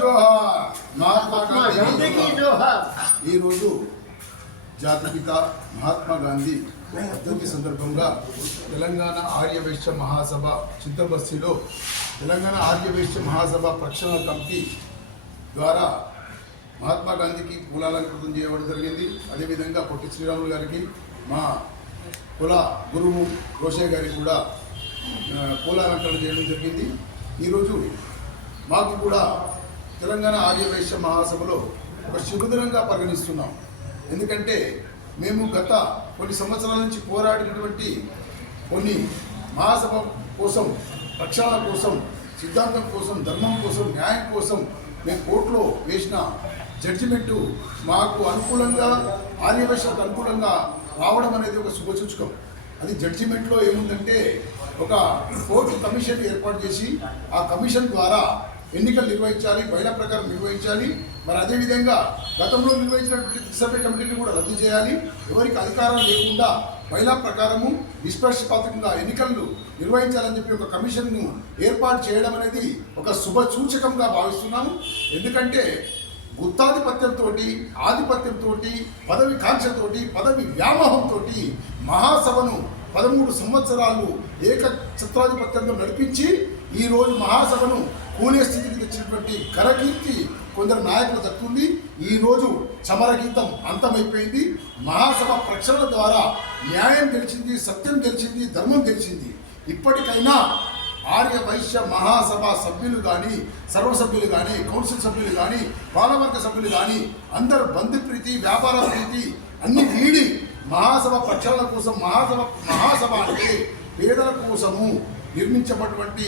జోహార్ మహాత్మా గాంధీకి జోహార్। ఈరోజు జాతిపిత మహాత్మా గాంధీ వర్ధంతి సందర్భంగా తెలంగాణ ఆర్యవైశ్య మహాసభ చిత్తబస్తీలో తెలంగాణ ఆర్యవైశ్య మహాసభ ప్రక్షాళన కమిటీ ద్వారా మహాత్మా గాంధీకి పూలాలంకృతం చేయడం జరిగింది। అదేవిధంగా పొట్టి శ్రీరాములు గారికి మా కుల గురువు రోషయ్య గారికి కూడా పూలాలంకరణ చేయడం జరిగింది। ఈరోజు మాకు కూడా తెలంగాణ ఆర్యవైశ్య మహాసభలో ఒక శుభదినంగా పరిగణిస్తున్నాం। ఎందుకంటే మేము గత కొన్ని సంవత్సరాల నుంచి పోరాడినటువంటి కొన్ని మహాసభ కోసం, రక్షణ కోసం, సిద్ధాంతం కోసం, ధర్మం కోసం, న్యాయం కోసం మేము కోర్టులో వేసిన జడ్జిమెంటు మాకు అనుకూలంగా, ఆర్యవైశ్యకు అనుకూలంగా రావడం అనేది ఒక శుభసూచకం। అది జడ్జిమెంట్లో ఏముందంటే ఒక కోర్టు కమిషన్ ఏర్పాటు చేసి ఆ కమిషన్ ద్వారా ఎన్నికలు నిర్వహించాలి, బయట ప్రకారం నిర్వహించాలి। మరి అదేవిధంగా గతంలో నిర్వహించినటువంటి త్రిసభ్య కమిటీని కూడా రద్దు చేయాలి। ఎవరికి అధికారం లేకుండా బయలా ప్రకారము నిష్పక్షపాతంగా ఎన్నికలను నిర్వహించాలని చెప్పి ఒక కమిషన్ను ఏర్పాటు చేయడం అనేది ఒక శుభ సూచకంగా భావిస్తున్నాము। ఎందుకంటే గుత్తాధిపత్యంతో, ఆధిపత్యంతో, పదవి కాంక్షతోటి, పదవి వ్యామోహంతో మహాసభను 13 సంవత్సరాలు ఏకఛత్రాధిపత్యంలో నడిపించి ఈరోజు మహాసభను కూలే స్థితికి తెచ్చినటువంటి ఘనకీర్తి కొందరు నాయకులు దక్కుతుంది। ఈరోజు సమరగీతం అంతమైపోయింది। మహాసభ ప్రక్షాళన ద్వారా న్యాయం గెలిచింది, సత్యం గెలిచింది, ధర్మం గెలిచింది। ఇప్పటికైనా ఆర్యవైశ్య మహాసభ సభ్యులు కానీ, సర్వసభ్యులు కానీ, కౌన్సిల్ సభ్యులు కానీ, పాలవర్గ సభ్యులు కానీ అందరూ బంధుప్రీతి, వ్యాపార ప్రీతి అన్ని వీడి మహాసభ ప్రక్షాళన కోసం, మహాసభ అంటే పేదల కోసము నిర్మించబడినటువంటి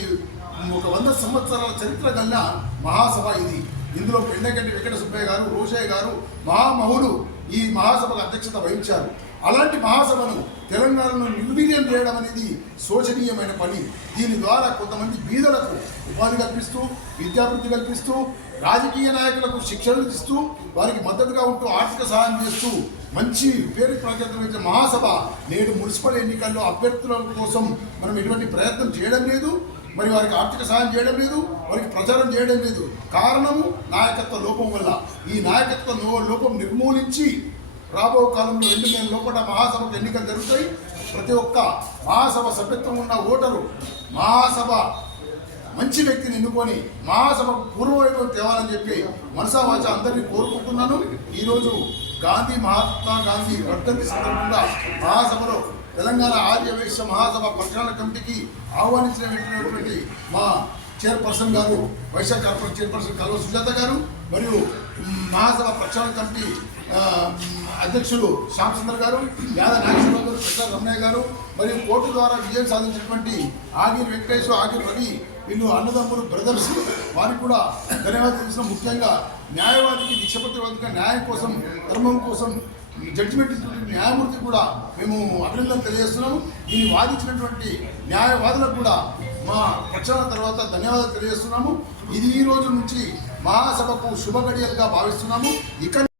ఒక 100 సంవత్సరాల చరిత్ర గల మహాసభ ఇది। ఇందులో పెండగంటి వెంకట సుబ్బయ్య గారు, రోషయ్య గారు మహామహులు ఈ మహాసభకు అధ్యక్షత వహించారు। అలాంటి మహాసభను తెలంగాణలో నిర్వీర్యం చేయడం అనేది శోచనీయమైన పని। దీని ద్వారా కొంతమంది బీదలకు ఉపాధి కల్పిస్తూ, విద్యాభివృద్ధి కల్పిస్తూ, రాజకీయ నాయకులకు శిక్షణలు ఇస్తూ, వారికి మద్దతుగా ఉంటూ ఆర్థిక సహాయం చేస్తూ మంచి పేరు ప్రఖ్యాత మహాసభ నేడు మున్సిపల్ ఎన్నికల్లో అభ్యర్థుల కోసం మనం ఎటువంటి ప్రయత్నం చేయడం లేదు, మరి వారికి ఆర్థిక సహాయం చేయడం లేదు, వారికి ప్రచారం చేయడం లేదు। కారణము నాయకత్వ లోపం వల్ల। ఈ నాయకత్వ లోపం నిర్మూలించి రాబో కాలంలో 2 నెలల లోపల మహాసభకు ఎన్నికలు జరుగుతాయి। ప్రతి ఒక్క మహాసభ సభ్యత్వం ఉన్న ఓటరు మహాసభ మంచి వ్యక్తిని ఎన్నుకొని మహాసభకు పూర్వవైభవం తేవాలని చెప్పి మనసావాచ అందరినీ కోరుకుంటున్నాను। ఈరోజు మహాత్మా గాంధీ వర్ధంతి సందర్భంగా మహాసభలో తెలంగాణ ఆర్యవైశ్య మహాసభ ప్రక్షాళన కమిటీకి ఆహ్వానించినటువంటి మా చైర్పర్సన్ గారు, వైశ్య కార్పొరేషన్ చైర్పర్సన్ కల్వ సుజాత గారు, మరియు మహాసభ ప్రక్షాళన కమిటీ అధ్యక్షులు శ్యామచంద్ర గారు, యాద నాగేశ్వరరావు గారు, కృష్ణ రమణయ్య గారు, మరియు కోర్టు ద్వారా విజయం సాధించినటువంటి ఆగిరి వెంకటేష్, ఆగిరి రవి, వీళ్ళు అన్నదమ్ములు, బ్రదర్స్, వారికి కూడా ధన్యవాదాలు తెలిసిన। ముఖ్యంగా న్యాయవాదికి, నిక్షపత్రవాదిగా న్యాయం కోసం, ధర్మం కోసం జడ్జిమెంట్ ఇచ్చినటువంటి న్యాయమూర్తి కూడా మేము అభినందనలు తెలియజేస్తున్నాము। దీన్ని వాదించినటువంటి న్యాయవాదులకు కూడా మా ప్రక్షాళన తర్వాత ధన్యవాదాలు తెలియజేస్తున్నాము। ఇది ఈ రోజు నుంచి మహాసభకు శుభ గడియలుగా భావిస్తున్నాము। ఇక